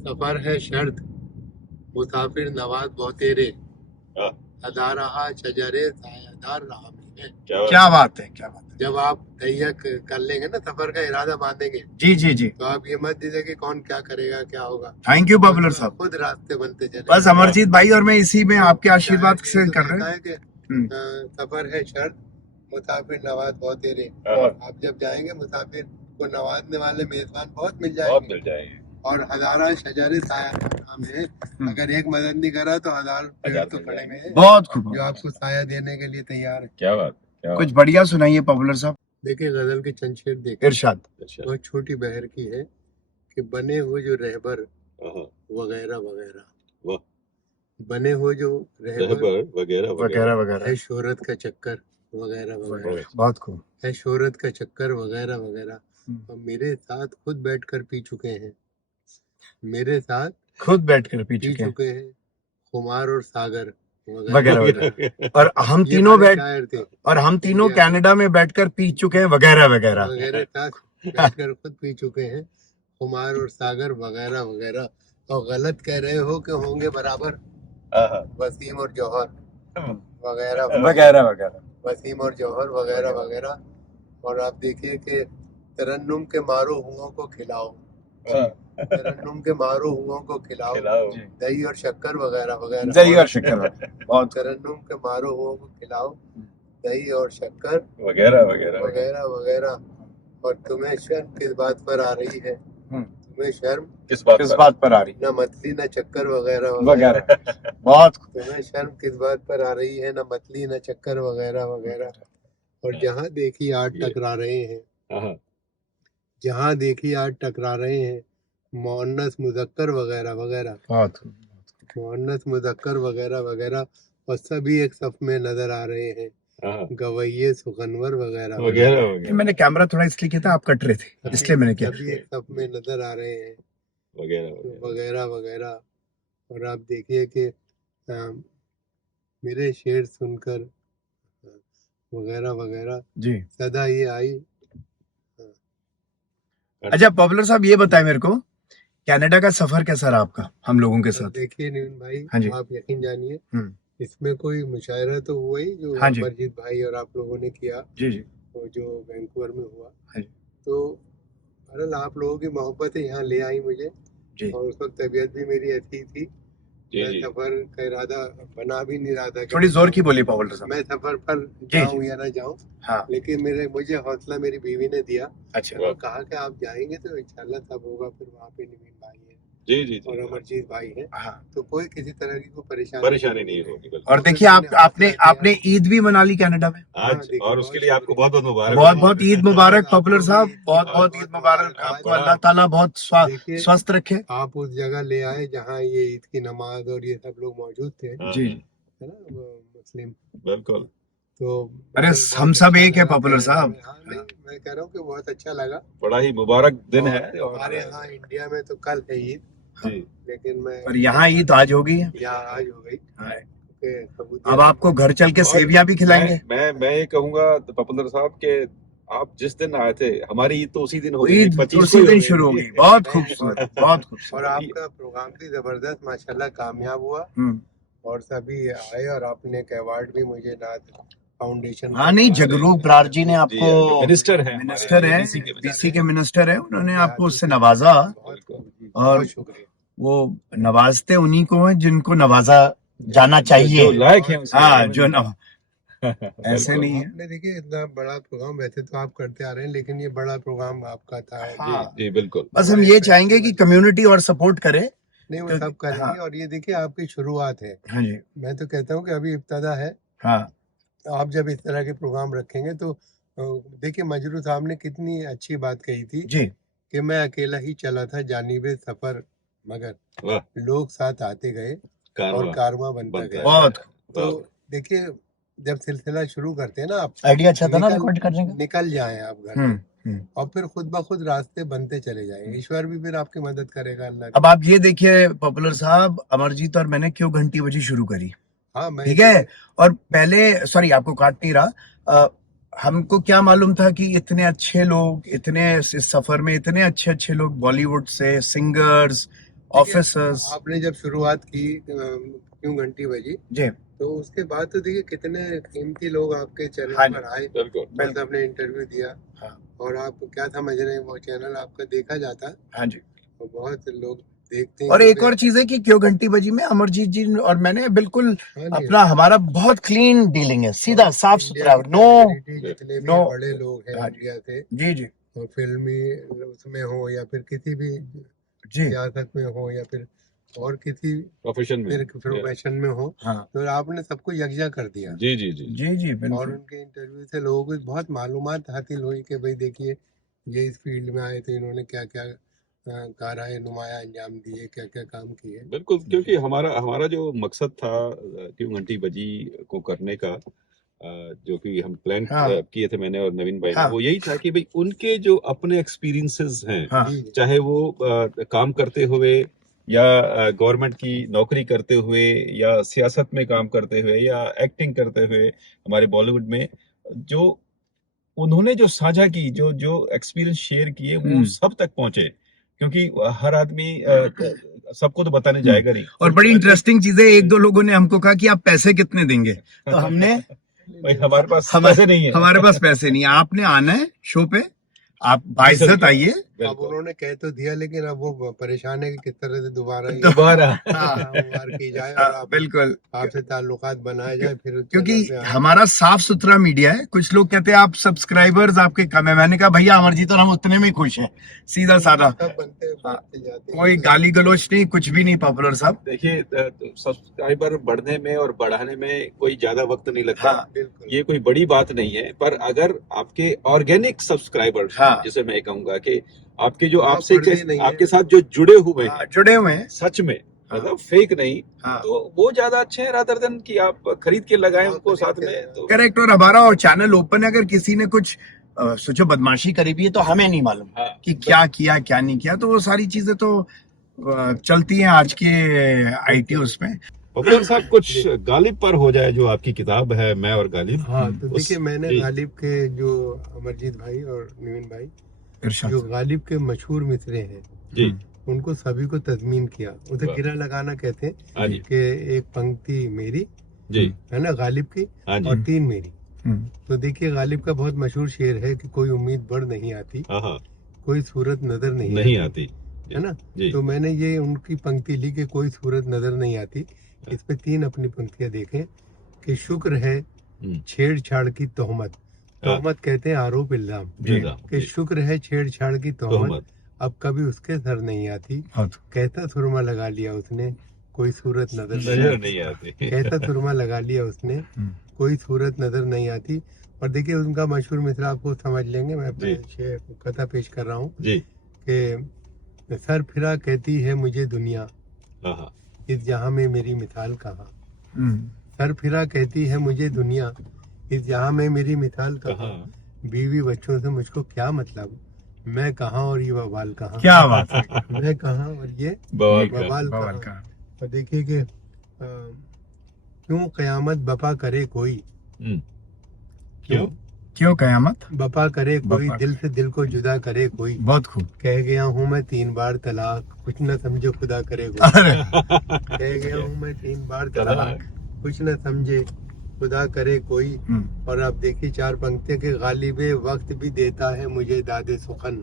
सफर है शर्त, मुसाफिर नवाज बहुत तेरे, हाँ, अदा रहा शजरे सायादार रहा में। क्या बात है, क्या बात है। जब आप तैयार कर लेंगे ना, सफर का इरादा बांधेंगे, जी जी जी, तो आप ये मत दीजिए कि कौन क्या करेगा क्या होगा। थैंक यू पॉपुलर साहब। खुद रास्ते बनते चले। बस अमरजीत भाई और मैं इसी में आपके आशीर्वाद शायद से ये तो कर रहे कहता हैं। है कि हम्म, सफर है शर्त, मुसाफिर नवाज बहुत तेरे। हाँ, आप जब जाएंगे, मुसाफिर को नवाजने वाले मेजबान बहुत मिल बहुत जाएंगे। मिल जाएंगे। और हजारा शजरे साया नाम है। अगर एक मदद नहीं करा तो हजार पेड़ हजार तो मिल खड़े जाएंगे। हैं बहुत खूब। जो आपको साया देने के लिए तैयार है। क्या बात, क्या कुछ बढ़िया सुनाइए पॉपुलर साहब। देखिए, गजल की चंद शेर देखिए। इरशाद। अच्छा, बहुत छोटी बहर की है कि बने हुए जो रहबर हाँ, वगैरह वगैरह, वाह, बने हुए जो रहबर रहबर वगैरह वगैरह वगैरह, है वगैरह शोहरत का चक्कर वगैरह वगैरह, बहुत खूब। है शोहरत का चक्कर वगैरह वगैरह। हम्म। और मेरे साथ खुद बैठकर पी चुके हैं, मेरे साथ खुद बैठकर पी पी चुके हैं चुके हैं खुमार और सागर वगैरह वगैरह। और हम ये तीनों बड़े बैठ शायर थे। और हम तीनों इंडिया कनाडा में बैठकर पी चुके हैं वगैरह वगैरह। वगैरह साथ बैठकर खुद पी चुके हैं खुमार और सागर वगैरह वगैरह। और गलत कह रहे हो कि होंगे बराबर हाँ, वसीम और जौहर वगैरह वगैरह वगैरह। वसीम और जौहर वगैरह वगैरह। और आप देखिए कि तरन्नुम के मारो हुओं को खिलाओ, तरन्नुम के मारो हुओं को खिलाओ, खिलाओ, दही और शक्कर वगैरह वगैरह। दही और शक्कर वगैरह। बहुत खूब। तरन्नुम के मारो हुओं को खिलाओ, दही और शक्कर वगैरह वगैरह वगैरह वगैरह। और तुम्हें शर्म किस बात पर आ रही है, तुम्हें शर्म किस किस बात पर आ रही न मतली न चक्कर वगैरह वगैरह। बहुत खूब। तुम्हें शर्म किस बात पर आ रही है, न मतली न चक्कर वगैरह वगैरह। और जहाँ देखी आठ टकरा रहे हैं, हाँ, जहाँ देखी आठ टकरा रहे हैं, मुअन्नस मुजक्कर वगैरह वगैरह, बहुत खूब। मुअन्नस मुजक्कर वगैरह वगैरह। और सभी एक सफ में नजर आ रहे हैं, हाँ, गवैये सुखनवर वगैरह वगैरह ये वगैरह, मैंने कैमरा थोड़ा इसलिए किया था, आप कट रहे थे इसलिए मैंने किया। सभी एक सफ में नजर आ रहे हैं वगैरह वगैरह, वगैरह वगैरह। और आप देखिए कि मेरे शेर सुनकर वगैरह वगैरह जी। सदा ये आई। अच्छा पॉपुलर साहब, ये बताएं मेरे को, कनाडा का सफर कैसा रहा आपका हम लोगों के साथ? देखिए निविन भाई, हाँ जी। आप यकीन जानिए, हम्म, इसमें कोई मुशायरा तो हुआ ही जो हाँ जी। अमरजीत भाई और आप लोगों ने किया, जी जी वो जो वैंकूवर में हुआ। हाँ जी। तो बहरहाल आप लोगों की मोहब्बत यहाँ ले आई मुझे। जी। और उस वक्त तबीयत भी मेरी ऐसी थी, जी मैं जी, सफर का इरादा बना भी नहीं रहा था कि थोड़ी जोर की बोली पॉपुलर साहब। मैं सफर पर जी, जाऊं या ना जाऊं। हाँ। लेकिन मुझे हौसला मेरी बीवी ने दिया अच्छा। और कहा कि आप जाएंगे तो इंशाल्लाह सब होगा। फिर वहाँ पे नवीन भाई है जी जी और जी, अमरजीत भाई है, हाँ। तो कोई किसी तरह की कोई परेशानी नहीं होगी बिल्कुल। और देखिए आपने ईद भी मना ली कनाडा में। आज, देखिए, और बहुत उसके लिए आपको बहुत बहुत मुबारक। बहुत बहुत ईद मुबारक आप पॉपुलर लोग साहब, भी बहुत बहुत बहुत ईद बहुत मुबारक मुबारक। आपको। आज अल्लाह ताला बहुत देखिए, स्वस्थ रखे। आप उस जगह ले आए जहाँ ये ईद की नमाज और ये सब लोग मौजूद थे, हाँ, जी है ना, वो मुस्लिम। बिल्कुल। तो अरे बहुत हम सब अच्छा एक है लगा पॉपुलर कनाडा साहब। में। हाँ, नहीं, मैं कह रहा हूँ कि बहुत अच्छा लगा। बड़ा ही मुबारक दिन और है। और हमारे यहाँ इंडिया में तो कल है ईद, जी, लेकिन मैं और यहाँ ईद आज होगी। यहाँ आज हो गई। हाँ। क्योंकि सऊदी अब आपको घर चल के और सेवियां भी खिलाएंगे। मैं ये कहूंगा पॉपुलर साहब के, आप जिस दिन आए थे, हमारी ईद तो उसी दिन हो गई, ईद 25 उसी को दिन ही शुरू हो होगी। गई। बहुत नहीं, खूबसूरत, बहुत और खूबसूरत। आपका प्रोग्राम भी जबरदस्त माशाल्लाह कामयाब हुआ। और सभी आए और आपने एक अवार्ड भी मुझे नाथ फाउंडेशन हाँ नहीं, जगरूप राज जी ने आपको, जो मिनिस्टर हैं, मिनिस्टर है, BC के बीसी के मिनिस्टर है, उन्होंने आपको उससे बहुत नवाजा। बहुत और शुक्रिया। वो नवाजते उन्हीं को हैं जिनको नवाजा जाना चाहिए। जो लायक हैं उसके। हाँ जो ऐसे नहीं है। आपने देखिए इतना बड़ा प्रोग्राम वैसे तो आप करते आ रहे हैं, लेकिन ये बड़ा प्रोग्राम आपका था। हाँ। जी बिल्कुल। बस हम ये चाहेंगे कि कम्युनिटी और सपोर्ट करे। नहीं, वो सब करेंगे। हाँ। और ये देखिए आपकी शुरुआत है। हाँ जी। मैं तो कहता हूँ कि अभी इब्तदा है। हाँ आप जब इस तरह के प्रोग्राम रखेंगे तो देखिए, मजरू साहब ने कितनी अच्छी बात कही थी जी। कि मैं अकेला ही चला था जानिबे सफर, मगर लोग साथ आते गए और कारवां बनता गया। बहुत तो देखिए, जब सिलसिला शुरू करते हैं ना, आप आइडिया अच्छा था ना रिकॉर्ड करने का। निकल जाएं आप घर से और फिर खुद ब खुद रास्ते बनते चले जाएंगे। ईश्वर भी फिर आपकी मदद करेगा, अल्लाह। अब आप ये देखिए पॉपुलर साहब, अमरजीत और मैंने क्यों घंटी बजी शुरू करी। हाँ, मैं ठीक है। और पहले, सॉरी आपको काट नहीं रहा, हमको क्या मालूम था कि इतने अच्छे लोग, इतने इस सफर में इतने अच्छे अच्छे लोग बॉलीवुड से, सिंगर्स, ऑफिसर्स। आपने जब शुरुआत की क्यों घंटी बजी, जी तो उसके बाद तो देखिए कितने कीमती लोग आपके चैनल हाँ पर आए बिल्कुल और सबने इंटरव्यू दिया। हाँ। और आप क्या समझ रहे हैं, वो चैनल आपका देखा जाता है हाँ जी। और बहुत लोग देखते हैं। और एक और चीज है कि क्यों घंटी बजी में अमरजीत जी और मैंने बिल्कुल हाँ जी, अपना हमारा बहुत क्लीन डीलिंग है, सीधा साफ सुथरा, इंडिया की नो celebrity जितने भी नो। बड़े लोग हैं हाँ इंडिया से, जी जी और फिल्मी उसमें हो या फिर किसी भी जी सियासत में हो या फिर और किसी प्रोफेशन में प्रोफेशन में हो, हाँ तो आपने सबको यकजा कर दिया। जी जी जी जी जी और बिल्कुल। उनके इंटरव्यू से लोगों को बहुत मालूमात हासिल हुई कि भाई देखिए ये इस फील्ड में आए थे, इन्होंने क्या क्या कारनामे नुमाया अंजाम दिए, क्या क्या काम किए। बिल्कुल, क्योंकि हमारा हमारा जो मकसद था क्यों घंटी बजी को करने का, जो कि हम प्लान हाँ किए थे मैंने और नवीन भाई ने, हाँ वो यही था कि भाई उनके जो अपने एक्सपीरियंसेस हैं, हाँ जी जी चाहे वो काम करते हुए या गवर्नमेंट की नौकरी करते हुए या सियासत में काम करते हुए या एक्टिंग करते हुए हमारे बॉलीवुड में, जो उन्होंने जो साझा की, जो जो एक्सपीरियंस शेयर किए, वो सब तक पहुंचे, क्योंकि हर आदमी सबको तो बताने जाएगा नहीं। और बड़ी इंटरेस्टिंग चीज है, एक दो लोगों ने हमको कहा कि आप पैसे कितने देंगे, तो हमने भाई हमारे पास पैसे नहीं है। हमारे पास पैसे नहीं है, आपने आना है शो पे, आप बाइज्जत आइए। अब बिल्कुल। उन्होंने कह तो दिया, लेकिन अब वो परेशान है कि किस तरह से दोबारा ये दोबारा कारोबार की जाए और आप बिल्कुल, आपसे ताल्लुकात बनाए जाए, फिर क्योंकि चैनल पे आए। हमारा साफ सुथरा मीडिया है। कुछ लोग कहते हैं आप सब्सक्राइबर्स आपके कम है, मैंने कहा भैया अमरजीत और हम उतने में ही खुश हैं, सीधा साधा, सब बनते बढ़ते जाते हैं। कोई गाली गलोच नहीं, कुछ भी नहीं। पॉपुलर साहब देखिए, सब्सक्राइबर बढ़ने में और बढ़ाने में कोई ज्यादा वक्त नहीं लगता। हाँ बिल्कुल ये कोई बड़ी बात नहीं है, पर अगर आपके ऑर्गेनिक सब्सक्राइबर्स, हाँ। जिसे मैं कहूंगा कि आपके जो आप आपसे बढ़ते नहीं हैं। आपके साथ जो जुड़े हुए हैं, हाँ, जुड़े हुए हैं। सच में, हाँ। मतलब फेक नहीं, हाँ तो वो ज्यादा अच्छे हैं रादर देन कि आप खरीद के लगाएं हाँ, उनको खरीद साथ के में। लगाएं। तो करेक्ट। और हमारा और चैनल ओपन है, अगर किसी ने कुछ सोचो बदमाशी करी भी है तो हमें नहीं मालूम हाँ, कि क्या किया क्या नहीं किया, तो वो सारी चीजें तो चलती हैं आज के आईटी उसमें। पॉपुलर साहब, कुछ गालिब पर हो जाए, जो आपकी किताब है मैं और गालिब। हाँ, तो उस- देखिए मैंने जी। गालिब के जो अमरजीत भाई और नवीन भाई इरशाद जो साहब। गालिब के मशहूर मिसरे हैं, जी उनको सभी को तज़मीन किया। उसे वाह। गिरा लगाना कहते हैं हाँ जी कि एक पंक्ति मेरी जी है ना गालिब की हाँ जी और 3 मेरी। हम्म, तो देखिए गालिब का बहुत मशहूर शेर है कि कोई उम्मीद बढ़ नहीं आती, हाँ हाँ, कोई सूरत नजर नहीं नहीं आती, आती है ना। जी। तो मैंने ये उनकी पंक्ति ली कि कोई सूरत नजर नहीं आती। इस पे 3 अपनी पंक्तियां देखें कि शुक्र है हम्म, छेड़छाड़ की तोहमत। हाँ। तोहमत कहते हैं आरोप इल्जाम, जी कि शुक्र है छेड़छाड़ की तोहमत, तोहमत। अब कभी उसके सर नहीं आती। बहुत कहता सुरमा लगा लिया उसने, कोई सूरत नजर नहीं नजर आती। नहीं आती। कहता सुरमा लगा लिया उसने, कोई सूरत नजर नहीं आती। और देखिए उनका मशहूर मिसरा आपको समझ लेंगे, मैं जी। कथा पेश कर रहा हूँ जी कि सर फिरा कहती है मुझे दुनिया, हाँ हाँ, इस जहां में मेरी मिसाल कहाँ। हम्म, सर फिरा कहती है मुझे दुनिया, इस जहां में मेरी मिसाल कहाँ। कहाँ बीवी बच्चों से मुझको क्या मतलब, मैं कहाँ और ये बवाल कहाँ। क्या बात है। मैं कहाँ और ये बवाल का। बवाल बवाल कहाँ। का। और देखिए कि क्यों कयामत बपा करे कोई, हम्म, क्यों क्यों कयामत बपा करे कोई, बपा दिल से दिल को जुदा करे कोई। बहुत खूब। कह गया हूँ मैं 3 बार तलाक, कुछ न समझे खुदा करे कोई। अरे कह गया हूँ मैं 3 बार तलाक, कुछ न समझे खुदा करे कोई। और आप देखिए 4 पंक्तियां के गालिबे वक्त भी देता है मुझे दादे सुखन,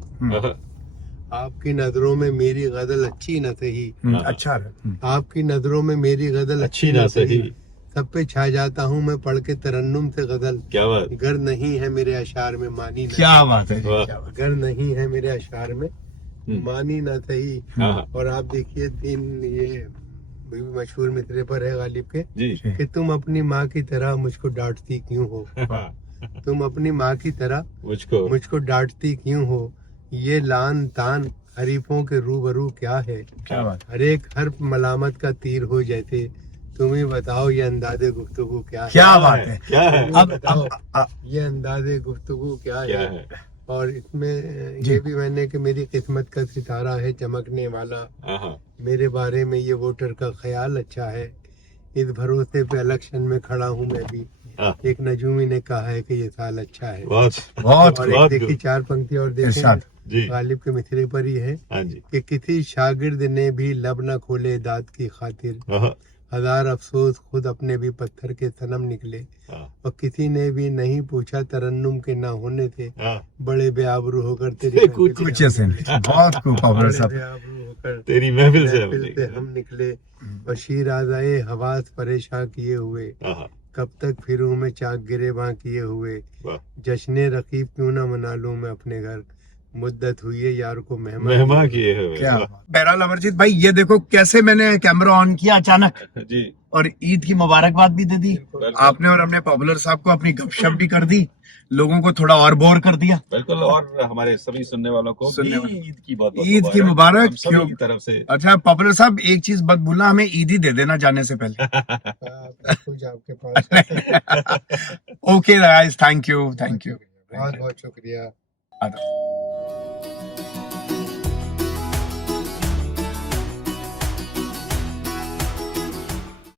आपकी नजरों में मेरी गजल अच्छी न सही, अच्छा है। आपकी नजरों में मेरी गजल अच्छी ना सही, सब पे छा जाता हूँ मैं पढ़ के तरन्नुम से गजल। क्या बात। गर नहीं है मेरे अशार में मानी न, क्या बात है जी, वाह। क्या बात। गर नहीं है मेरे अशार में मानी न सही। हाँ हाँ, और आप देखिए 3 ये भी मशहूर मिसरे पर है गालिब के जी कि तुम अपनी माँ की तरह मुझको डांटती क्यों हो, तुम अपनी माँ की तरह मुझको डांटती क्यों हो। ये लान तान हरीफों के रूबरू क्या है, क्या बात। हर एक हर्फ मलामत का तीर हो जैसे। तुम ही बताओ ये अंदाजे गुफ्तगू क्या है। क्या बात है। क्या है, तुम ही अब बताओ ये अंदाजे गुफ्तगू क्या क्या है। है। और इसमें ये भी मैंने कि मेरी किस्मत का सितारा है चमकने वाला, हाँ हाँ, मेरे बारे में ये वोटर का ख्याल अच्छा है। इस भरोसे पे इलेक्शन में खड़ा हूँ मैं भी, हाँ। एक नजूमी ने कहा है कि ये साल अच्छा है। बहुत बहुत और बहुत एक देखिए good। 4 पंक्ति और देखें इरशाद। जी गालिब के मिथरे पर ही है हाँ जी कि किसी शागिर्द ने भी लब न खोले दाद की खातिर, हाँ हजार अफसोस खुद अपने भी पत्थर के सनम निकले, हाँ और किसी ने भी नहीं पूछा तरन्नुम के ना होने से हाँ बड़े बेआबरू होकर तेरी कुछ महफिल कुछ से हम ऐसे निकले। बहुत खूब पॉपुलर बड़े साहब। बेआबरू होकर तेरी महफिल से महफिल से हम निकले, और शीराज़ाए हवास परेशान किए हुए, हाँ कब तक फिरूं मैं चाक गिरेबां किए हुए, वाह जश्न रकीब क्यों ना मना लूं मैं अपने घर, मुद्दत हुई है यार को मेहमा किए हुए क्या वाह। बहरहाल अमरजीत भाई, ये देखो कैसे मैंने कैमरा ऑन किया अचानक, जी और ईद की मुबारकबाद भी दे दी बिल्कुल। आपने, और हमने पॉपुलर साहब को अपनी गपशप भी कर दी, लोगों को थोड़ा और बोर कर दिया। बिल्कुल, और हमारे सभी सुनने वालों को सुनने भी ईद की बहुत ईद की मुबारक। हम सभी की तरफ से। अच्छा पॉपुलर साहब, एक चीज मत भूलना, हमें ईद ही दे देना जाने से पहले। कुछ आपके पास ओके गाइस, थैंक यू। बहुत बहुत शुक्रिया। आदाब।